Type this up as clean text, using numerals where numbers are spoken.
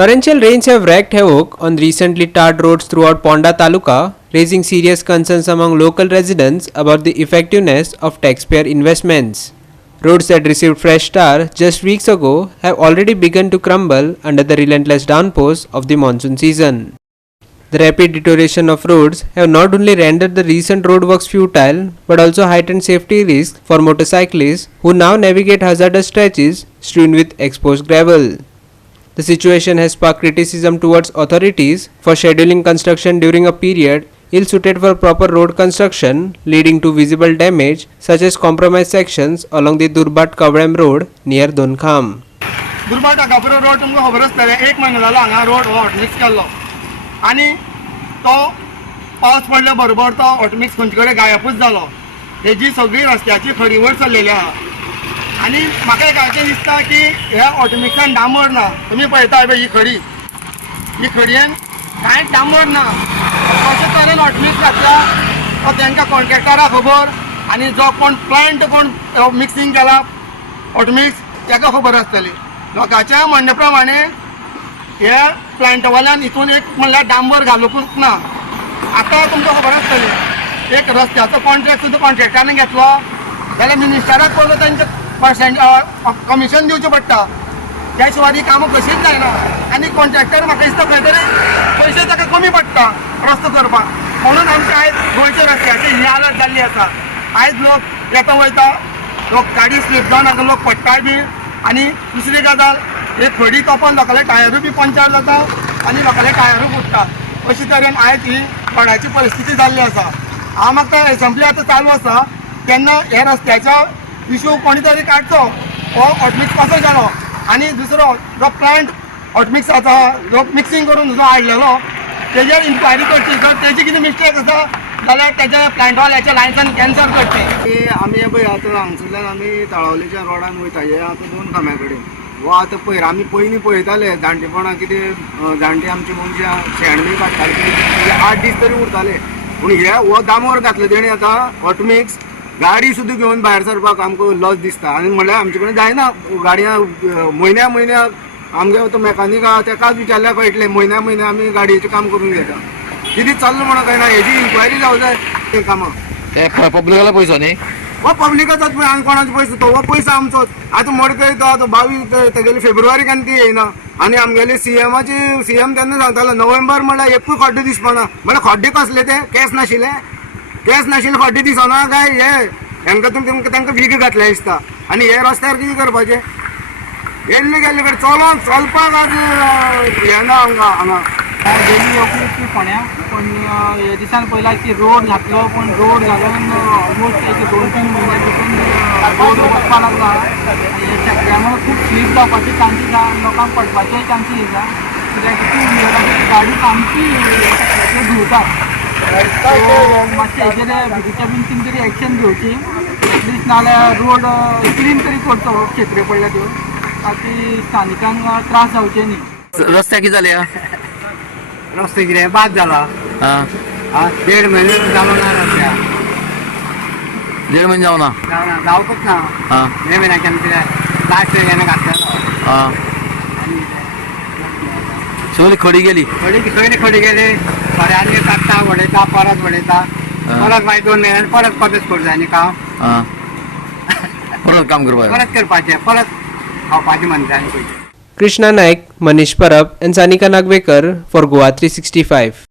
Torrential rains have wreaked havoc on recently tarred roads throughout Ponda Taluka, raising serious concerns among local residents about the effectiveness of taxpayer investments. Roads that received fresh tar just weeks ago have already begun to crumble under the relentless downpours of the monsoon season. The rapid deterioration of roads have not only rendered the recent roadworks futile but also heightened safety risks for motorcyclists who now navigate hazardous stretches strewn with exposed gravel. The situation has sparked criticism towards authorities for scheduling construction during a period ill-suited for proper road construction, leading to visible damage such as compromised sections along the Durbat-Kavadam road near Donkham. Durbat-Kavadam road तुमकां खबर आसतलें, 1 म्हयनो जालो हांगा road hot mix केल्लो आनी तो पावस पडल्या बरोबर तो हॉटमिक्स खंयचे कडेन गायबूच जालो. हेजी सगळी रस्त्याची खडीवर चल्लेली आहा आनी म्हाका एक अशें दिसता की ह्या हॉटमिक्सान डांबर ना. तुमी पळयता ही खडयेन कांयच डांबर ना. कशे तरेन हॉटमिक्स घातला तो तांकां कॉन्ट्रॅक्टराक खबर आनी जो कोण प्लांट कोण मिक्सिंग केला हॉटमिक्स ताका खबर आसतली. लोकांच्या म्हणणे प्रमाणे हे प्लांटवाल्यान हितून एक म्हणल्यार डांबर घालूंकूच ना. आतां तुमकां खबर आसतलें एक रस्त्याचो कॉन्ट्रॅक्ट सुद्दां कॉन्ट्रॅक्टान घेतलो जाल्यार मिनिस्टराक पयलो तांचे कमिशन दिवचें पडटा. त्या शिवाय ही कामां कशीच जायना आनी कॉन्ट्रॅक्टर म्हाका दिसता खंय तरी पयशे ताका कमी पडटा रस्तो करपाक. म्हणून आमच्या आयज गोंयच्या रस्त्याची ही हालत जाल्ली आसा. आयज लोक येता वयता लोक गाडी स्लीप जावन हांगा लोक पडटाय बी आनी दुसरी गजाल एक खडी तोपोन लोकांले टायरूय बी पंक्चर जाता आनी लोकांले टायरूय फुट्टा. अशे तरेन आयज ही कोणाची परिस्थिती जाल्ली आसा. हांव म्हाका एसेंब्ली आतां चालू आसा तेन्ना हे रस्त्याच्या इशू कोणी तरी काडचो हो हॉटमिक्स कसो जालो आनी दुसरो जो प्लांट हॉटमिक्स आसा जो मिक्सिंग करून जो हाडलेलो तेजेर इन्क्वायरी करची. जर तेजी कितें मिस्टेक आसा जाल्यार तेज्या प्लांटवाल्याच्या लायसन कॅन्सल करचें. आमी पळय आतां हांगसरल्यान आमी तळावलेच्या रोडान वयता हे आतां 2 खांब्या कडेन वो आतां पयर आमी पयलीं पळयताले जाणटेपणां कितें जाणटी आमची मनशां शेण बी काडटाले 8 दीस तरी उरताले. पूण हे हो दामोर घातलो तेणी आतां हॉटमिक्स गाडी सुद्दां घेवन भायर सरपाक आमकां लॉस दिसता. आनी म्हणल्यार आमचे कडेन जायना गाडयां म्हयन्याक आमगे तो मॅकानीक आहा तेकाच विचारल्यार कळटलें म्हयन्या आमी गाडयेचें काम करून घेता. कितें चल्लां म्हणून कळना. हेजी इन्क्वायरी जावं जाय तें कामां. ते पब्लिकाला पयसो न्ही हो पब्लिकाचोच पळय आनी कोणाचो पयसो तो हो पयसो आमचोच. आतां मडकय तो आतां 22 तेगेली फेब्रुवारीक ती येयना आनी आमगेली सीएम तेन्ना सांगतालो नोव्हेंबर म्हणल्यार एकूय खड्डे दिसपाना. म्हणल्यार खड्डे कसले ते केस नाशिल्ले खड्डे दिसना काय हे हांकां तांकां वीग घातले दिसता. आनी हे रस्त्यार कितें करपाचें येल्ले गेल्ले कडेन चलपाक आज हें ना आमकां हांगा. डेली येवपी फोण्या पूण हे दिसान पयला की रोड घातलो पूण रोड घालून ऑलमोस्ट एक 2-3 म्हयने पसून रोड वचपा लागला आनी हे सगळ्यामुळे खूब स्लीप जावपाचे चान्सीस आहा. लोकांक पडपाचेय चान्सीस आहा कित्याक ती गाडी सामकी धुवतात. मातशें हेजेर भितरच्या बीन कितें तरी एक्शन घेवची एटलिस्ट नाल्यार रोड क्लीन तरी करचो क्षेत्र पडल्या त्यो ताकी स्थानिकांक त्रास जावचे न्ही. रस्त्या कितें जालें रस्ते कितें बाद जाला. 1.5 म्हयने जालो ना रस्त्या. 1.5 म्हयने जावना जावपूच ना. 1.5 म्हयन्याच्यान कितें लास्ट हें घातलेलो सगळी खडी गेली. खडी गेली खड्यांनी काडटा वडयता परत मागीर 2 म्हयन्यान परत करूं जाय न्ही काम. परत काम करपाचें परत खावपाचें मनशांनी पयलीं. Krishna Naik, Manish Parab and Sanika Nagvekar for Goa 365.